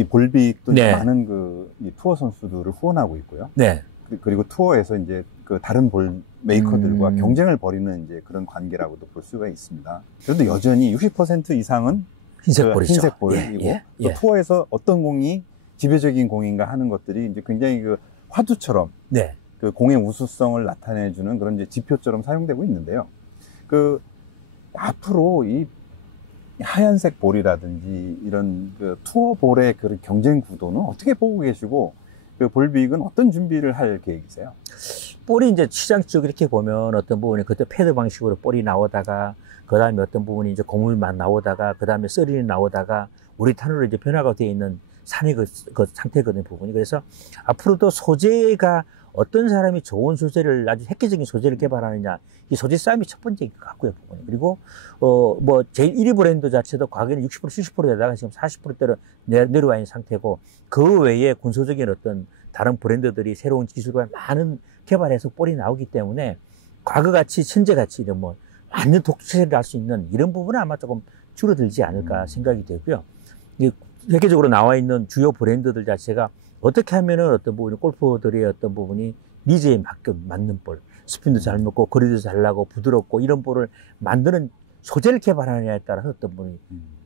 이 볼빅도 네. 많은 이 투어 선수들을 후원하고 있고요. 네. 그리고 투어에서 이제 다른 볼 메이커들과 경쟁을 벌이는 이제 그런 관계라고도 볼 수가 있습니다. 그런데 여전히 60% 이상은 흰색 볼이죠. 흰색 볼이고 또 투어에서 어떤 공이 지배적인 공인가 하는 것들이 이제 굉장히 화두처럼 네. 공의 우수성을 나타내주는 그런 이제 지표처럼 사용되고 있는데요. 앞으로 이 하얀색 볼이라든지 이런 투어 볼의 그런 경쟁 구도는 어떻게 보고 계시고 볼빅은 어떤 준비를 할 계획이세요? 볼이 이제 시장 쪽 이렇게 보면 어떤 부분이 그때 패드 방식으로 볼이 나오다가 그 다음에 어떤 부분이 이제 고물만 나오다가 그 다음에 썰이 나오다가 우리탄으로 이제 변화가 되어 있는 산의 그 상태거든요, 부분이. 그래서 앞으로도 소재가 어떤 사람이 좋은 소재를 아주 획기적인 소재를 개발하느냐, 이 소재 싸움이 첫 번째인 것 같고요, 부분이. 그리고 뭐 제일 1위 브랜드 자체도 과거에는 60% 70% 되다가 지금 40%대로 내려와 있는 상태고, 그 외에 군소적인 어떤 다른 브랜드들이 새로운 기술과 많은 개발해서 볼이 나오기 때문에 과거같이 현재같이 이런 뭐 완전 독채를 할 수 있는 이런 부분은 아마 조금 줄어들지 않을까 생각이 되고요. 세계적으로 나와 있는 주요 브랜드들 자체가 어떻게 하면은 어떤 부분이 골퍼들의 어떤 부분이 니즈에 맞는 볼, 스핀도 잘 먹고 거리도 잘 나고 부드럽고 이런 볼을 만드는 소재를 개발하느냐에 따라서 어떤 부분이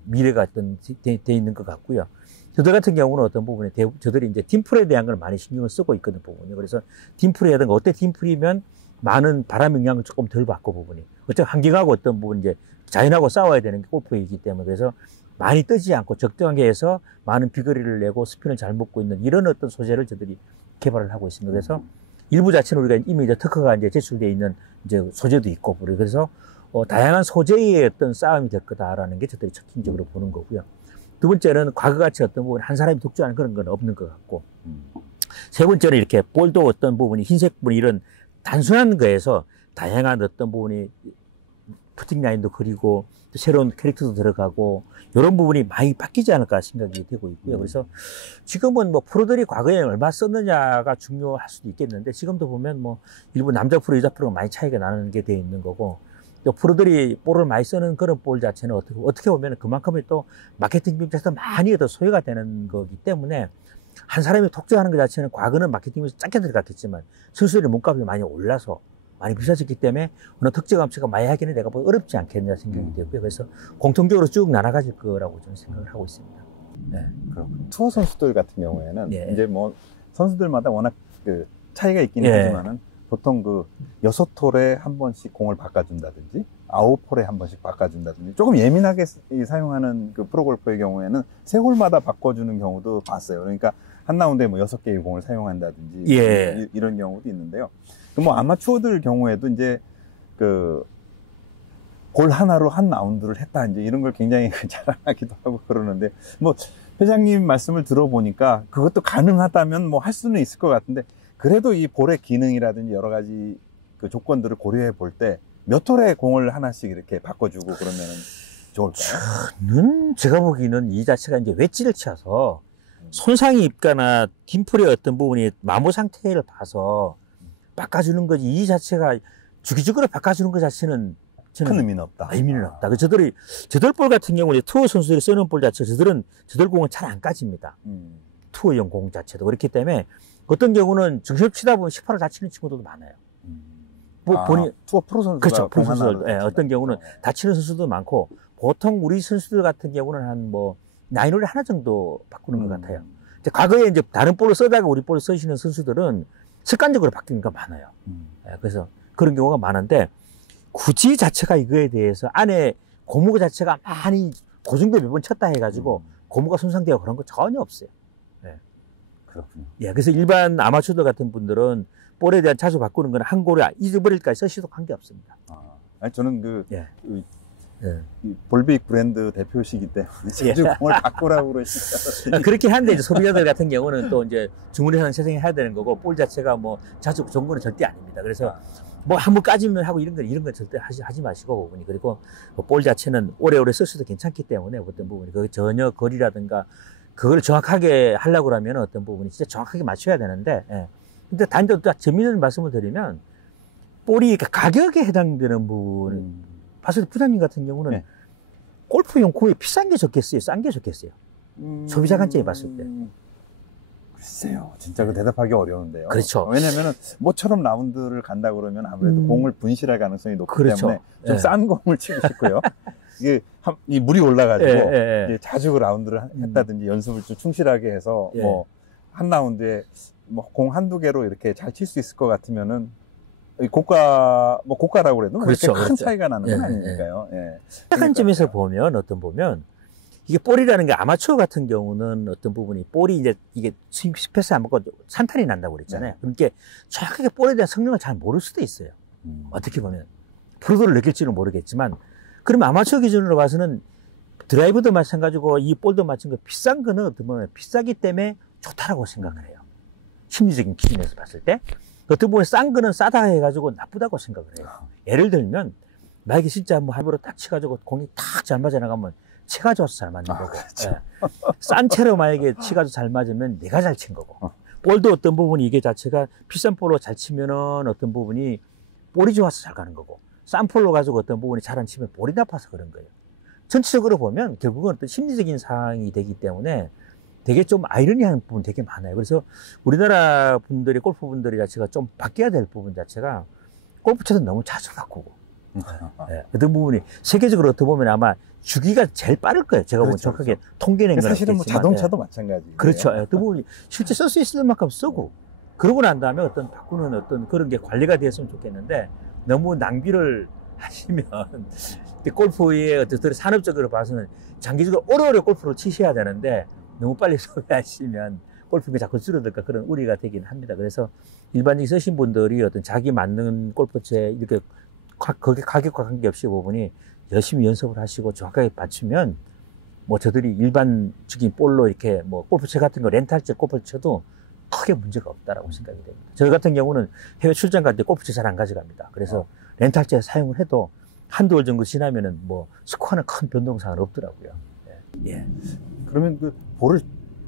미래가 어떤 돼 있는 것 같고요. 저들 같은 경우는 어떤 부분에 저들이 이제 팀플에 대한 걸 많이 신경을 쓰고 있거든, 부분이. 그래서 팀플이라든가 어때 팀플이면 많은 바람 영향을 조금 덜 받고, 부분이. 어차피 환경하고 어떤 부분 이제 자연하고 싸워야 되는 게 골프이기 때문에, 그래서 많이 뜨지 않고 적정하게 해서 많은 비거리를 내고 스핀을 잘 먹고 있는 이런 어떤 소재를 저들이 개발을 하고 있습니다. 그래서 일부 자체는 우리가 이미 이제 특허가 이제 제출되어 있는 이제 소재도 있고, 그래서 다양한 소재의 어떤 싸움이 될 거다라는 게 저들이 첫인적으로 보는 거고요. 두 번째는 과거같이 어떤 부분 한 사람이 독주하는 그런 건 없는 것 같고, 세 번째는 이렇게 볼도 어떤 부분이 흰색 부분 이런 단순한 거에서 다양한 어떤 부분이 푸팅 라인도 그리고 또 새로운 캐릭터도 들어가고 이런 부분이 많이 바뀌지 않을까 생각이 되고 있고요. 그래서 지금은 뭐 프로들이 과거에 얼마 썼느냐가 중요할 수도 있겠는데, 지금도 보면 뭐 일부 남자 프로, 여자 프로가 많이 차이가 나는 게 돼 있는 거고, 또 프로들이 볼을 많이 쓰는 그런 볼 자체는 어떻게 보면 그만큼의 또 마케팅 비용에서 많이 더 소요가 되는 거기 때문에, 한 사람이 독주하는 것 자체는 과거는 마케팅에서 작게 들어갔겠지만 선수들의 몸값이 많이 올라서 많이 비싸졌기 때문에 어느 특정 업체가 많이 하기는 내가 보기 어렵지 않겠냐 생각이 되고요. 그래서 공통적으로 쭉 나눠가질 거라고 저는 생각을 하고 있습니다. 네. 투어 선수들 같은 경우에는 네. 이제 뭐 선수들마다 워낙 차이가 있긴 네. 하지만은 보통 6홀에 한 번씩 공을 바꿔준다든지 9홀에 한 번씩 바꿔준다든지 조금 예민하게 사용하는 프로골퍼의 경우에는 3홀마다 바꿔주는 경우도 봤어요. 그러니까 한 라운드에 뭐 6개의 공을 사용한다든지 예. 이런 경우도 있는데요. 뭐 아마추어들 경우에도 이제 볼 하나로 한 라운드를 했다 이제 이런 걸 굉장히 자랑하기도 하고 그러는데, 뭐 회장님 말씀을 들어보니까 그것도 가능하다면 뭐 할 수는 있을 것 같은데, 그래도 이 볼의 기능이라든지 여러 가지 조건들을 고려해 볼 때 몇 홀에 공을 하나씩 이렇게 바꿔주고 그러면은 좋을까요? 저는 제가 보기에는 이 자체가 이제 웨지를 쳐서 손상이 있거나 딤플의 어떤 부분이 마모 상태를 봐서 바꿔주는 거지, 이 자체가 주기적으로 바꿔주는 것 자체는 큰 의미는 없다. 의미는 없다. 저들 볼 같은 경우는 투어 선수들이 쓰는 볼 자체, 저들 공은 잘 안 까집니다. 투어용 공 자체도. 그렇기 때문에 어떤 경우는 정신없이 치다 보면 18홀 다치는 친구들도 많아요. 투어 프로 선수가. 그렇죠. 프로 선수들. 네, 어떤 경우는 다치는 선수도 많고, 보통 우리 선수들 같은 경우는 한 뭐 9홀에 하나 정도 바꾸는 것 같아요. 이제 과거에 이제 다른 볼을 쓰다가 우리 볼을 쓰시는 선수들은 습관적으로 바뀌는 게 많아요. 네, 그래서 그런 경우가 많은데, 굳이 자체가 이거에 대해서 안에 고무 자체가 많이 고정도 몇 번 쳤다 해가지고 고무가 손상되고 그런 거 전혀 없어요. 네. 그렇군요. 예, 그래서 일반 아마추어들 같은 분들은 볼에 대한 자주 바꾸는 건 한 골에 잊어버릴까지 쓰시도 관계 없습니다. 아니, 저는 예. 이 볼빅 브랜드 대표시기 때문에 자주 공을 바꾸라고 그러시니까. 그렇게 하는데 이제 소비자들 같은 경우는 또 이제 주문해서 세상에 해야 되는 거고, 볼 자체가 뭐 자주 좋은 거는 절대 아닙니다. 그래서 뭐 한번 까지면 하고 이런 건 절대 하지 마시고, 부분이. 그리고 볼 자체는 오래오래 쓸 수도 괜찮기 때문에 어떤 부분이 그 전혀 거리라든가 그걸 정확하게 하려고 하면 어떤 부분이 진짜 정확하게 맞춰야 되는데, 예. 근데 단지 또 재미있는 말씀을 드리면, 볼이 가격에 해당되는 부분, 봤을 때 부장님 같은 경우는 골프용 공이 비싼 게 좋겠어요? 싼 게 좋겠어요? 소비자 관점에 봤을 때. 글쎄요. 진짜 그 대답하기 어려운데요. 그렇죠. 왜냐면은 모처럼 라운드를 간다 그러면 아무래도 공을 분실할 가능성이 높기 그렇죠. 때문에 좀 예. 싼 공을 치고 싶고요. 이게 이 물이 올라가지고 이제 자주 라운드를 했다든지 연습을 좀 충실하게 해서 예. 뭐 한 라운드에 뭐 공 한두 개로 이렇게 잘 칠 수 있을 것 같으면은 고가라고 그래도 그렇죠, 그렇게 큰 그렇죠. 차이가 나는 건 예, 아니니까요. 예. 시작한 점에서 보면 이게 볼이라는 게 아마추어 같은 경우는 어떤 부분이 볼이 이제 이게 스윙 스페이스 안 먹고 산탄이 난다고 그랬잖아요. 그러니까 정확하게 볼에 대한 성능을 잘 모를 수도 있어요. 어떻게 보면 프로들을 느낄지는 모르겠지만, 그러면 아마추어 기준으로 봐서는 드라이브도 마찬가지고 이 볼도 마찬가지고 비싼 거는 어떻게 보면 비싸기 때문에 좋다라고 생각을 해요. 심리적인 기준에서 봤을 때. 어떻게 보면 싼 거는 싸다 해가지고 나쁘다고 생각을 해요. 예를 들면 만약에 진짜 뭐 할부로 딱 치가지고 공이 탁 잘 맞아 나가면 채가 좋아서 잘 맞는 거고, 그렇죠. 예. 싼 채로 만약에 치가 잘 맞으면 내가 잘 친 거고, 볼도 어떤 부분이 이게 자체가 비싼 볼로 잘 치면은 어떤 부분이 볼이 좋아서 잘 가는 거고, 싼 볼로 가지고 어떤 부분이 잘 안 치면 볼이 나빠서 그런 거예요. 전체적으로 보면 결국은 어떤 심리적인 상황이 되기 때문에 되게 좀 아이러니한 부분 되게 많아요. 그래서 우리나라 분들이, 골프 분들이 자체가 좀 바뀌어야 될 부분 자체가 골프 쳐도 너무 자주 바꾸고, 예, 어떤 부분이 세계적으로 어떻게 보면 아마 주기가 제일 빠를 거예요. 제가 보면 그렇죠, 정확하게 통계낸 건 사실은 뭐 없겠지만, 자동차도 마찬가지예요. 그렇죠. 예, 어떤 부분이 실제 쓸 수 있을 만큼 쓰고, 그러고 난 다음에 어떤 바꾸는 어떤 그런 게 관리가 됐으면 좋겠는데, 너무 낭비를 하시면 골프의 어떤 산업적으로 봐서는 장기적으로 오래오래 골프를 치셔야 되는데 너무 빨리 소비하시면 골프가 자꾸 줄어들까 그런 우려가 되긴 합니다. 그래서 일반적인 쓰신 분들이 어떤 자기 맞는 골프채 이렇게 거기 가격과 관계없이 부분이 열심히 연습을 하시고 정확하게 맞추면 뭐 저들이 일반적인 볼로 이렇게 뭐 골프채 같은 거 렌탈채 골프를 쳐도 크게 문제가 없다라고 생각이 됩니다. 저 같은 경우는 해외 출장 갈 때 골프채 잘 안 가져갑니다. 그래서 렌탈채 사용을 해도 한두 월 정도 지나면은 뭐 스코어는 큰 변동사항은 없더라고요. 예. 그러면 그 볼을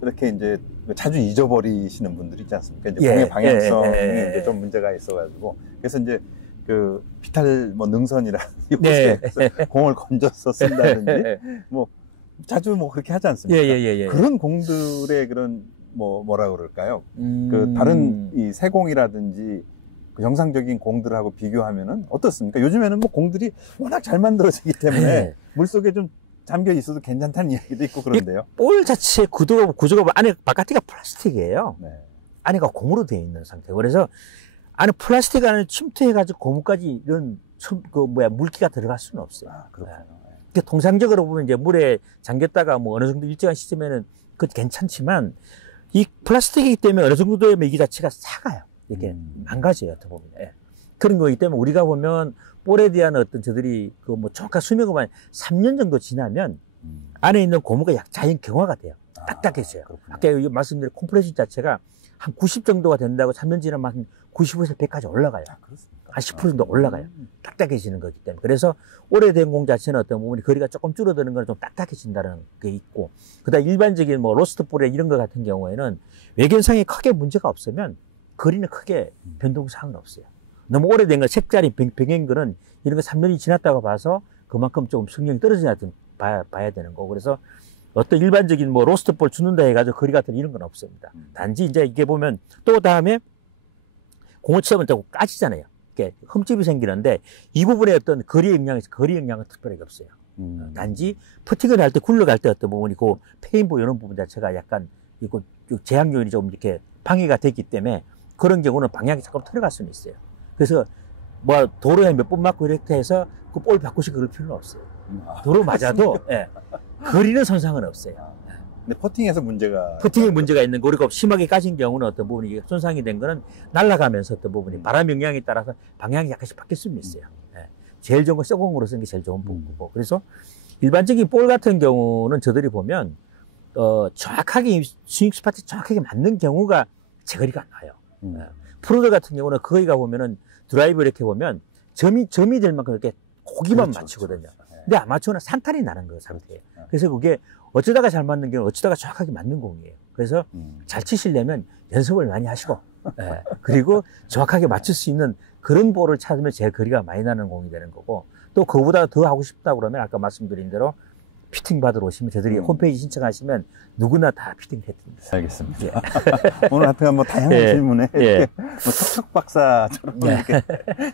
이렇게 이제 자주 잊어버리시는 분들이 있지 않습니까? 이제 예, 공의 방향성이 예. 이제 좀 문제가 있어가지고 그래서 이제 그 비탈 뭐 능선이라 네. 공을 건져서 쓴다든지 뭐 자주 뭐 그렇게 하지 않습니까? 예. 그런 공들의 그런 뭐라 그럴까요? 그 다른 이 세공이라든지 그 정상적인 공들하고 비교하면은 어떻습니까? 요즘에는 뭐 공들이 워낙 잘 만들어지기 때문에 네. 물속에 좀 잠겨 있어도 괜찮다는 이야기도 있고 그런데요. 볼 자체 구조가 안에 바깥이가 플라스틱이에요. 네. 안에가 고무로 되어 있는 상태고, 그래서 안에 플라스틱 안에 침투해가지고 고무까지 이런 물기가 들어갈 수는 없어요. 아, 그렇군요. 네. 통상적으로 보면 이제 물에 잠겼다가 뭐 어느 정도 일정한 시점에는 그 괜찮지만 이 플라스틱이기 때문에 어느 정도 되면 이게 자체가 사가요. 이렇게 망가져요. 어떻게 보면. 예. 그런 거기 때문에 우리가 보면 볼에 대한 어떤 저들이 그 뭐 정확한 수명은 3년 정도 지나면 안에 있는 고무가 자연 경화가 돼요. 딱딱해져요. 아까 말씀드린 컴프레션 자체가 한 90 정도가 된다고 3년 지나면 한 95에서 100까지 올라가요. 그렇습니까? 한 10% 정도 올라가요. 딱딱해지는 거기 때문에. 그래서 오래된 공 자체는 어떤 부분이 거리가 조금 줄어드는 건 좀 딱딱해진다는 게 있고, 그다음 일반적인 뭐 로스트 볼에 이런 거 같은 경우에는 외견상에 크게 문제가 없으면 거리는 크게 변동사항은 없어요. 너무 오래된 거, 색깔이 병인 거는 이런 거 3년이 지났다고 봐서 그만큼 조금 성능이 떨어지나 봐야 되는 거고, 그래서 어떤 일반적인 뭐 로스트볼 주는다 해가지고 거리 같은 이런 건 없습니다. 단지 이제 이게 보면 또 다음에 공을 치면 자꾸 까지잖아요. 이렇게 흠집이 생기는데 이 부분에 어떤 거리 영향은 특별하게 없어요. 단지 퍼팅을 할 때 굴러갈 때 어떤 부분이 그 페인보 이런 부분 자체가 약간 이거 제약 요인이 좀 이렇게 방해가 됐기 때문에 그런 경우는 방향이 자꾸 들어갈 수는 있어요. 그래서 뭐 도로에 몇 번 맞고 이렇게 해서 그 볼 바꾸시고 그럴 필요는 없어요. 도로 맞아도 예, 거리는 손상은 없어요. 근데 퍼팅에서 문제가 퍼팅에 문제가 있는 거, 그리고 심하게 까진 경우는 어떤 부분이 손상이 된 거는 날아가면서 어떤 부분이 바람 영향에 따라서 방향이 약간씩 바뀔 수는 있어요. 예. 제일 좋은 건 쇠공으로 쓴 게 제일 좋은 부분이고, 그래서 일반적인 볼 같은 경우는 저들이 보면 정확하게 스윙 스팟에 정확하게 맞는 경우가 제거리가 안 나요. 예. 프로들 같은 경우는 거기가 보면은 드라이브 이렇게 보면 점이 될 만큼 이렇게 고기만 그렇죠, 맞추거든요. 그렇죠. 근데 아마추어는 산탄이 나는 그 상태예요. 그래서 그게 어쩌다가 잘 맞는 경우, 어쩌다가 정확하게 맞는 공이에요. 그래서 잘 치시려면 연습을 많이 하시고, 예. 그리고 정확하게 맞출 수 있는 그런 볼을 찾으면 제일 거리가 많이 나는 공이 되는 거고, 또 그거보다 더 하고 싶다 그러면 아까 말씀드린 대로 피팅 받으러 오시면 저희들이 홈페이지 신청하시면 누구나 다 피팅 해드립니다. 알겠습니다. 예. 오늘 하여튼 뭐 다양한 예. 질문에 예. 이렇게 뭐 척척 박사처럼 예. 이렇게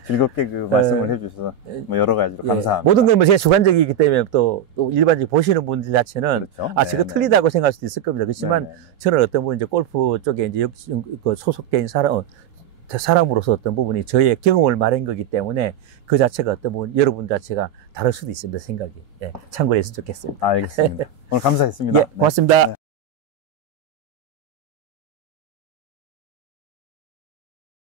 즐겁게 그 말씀을 해주셔서 뭐 여러 가지로 예. 감사합니다. 모든 건 뭐 제가 주관적이기 때문에 또 일반적으로 보시는 분들 자체는 그렇죠. 아, 저거 네, 틀리다고 생각할 수도 있을 겁니다. 그렇지만 네, 네. 저는 어떤 분 이제 골프 쪽에 이제 그 소속된 사람으로서 어떤 부분이 저의 경험을 말한 거기 때문에 그 자체가 어떤 부분, 여러분 자체가 다를 수도 있습니다. 생각이. 예. 참고를 했으면 좋겠습니다. 알겠습니다. 오늘 감사했습니다. 예, 고맙습니다. 네.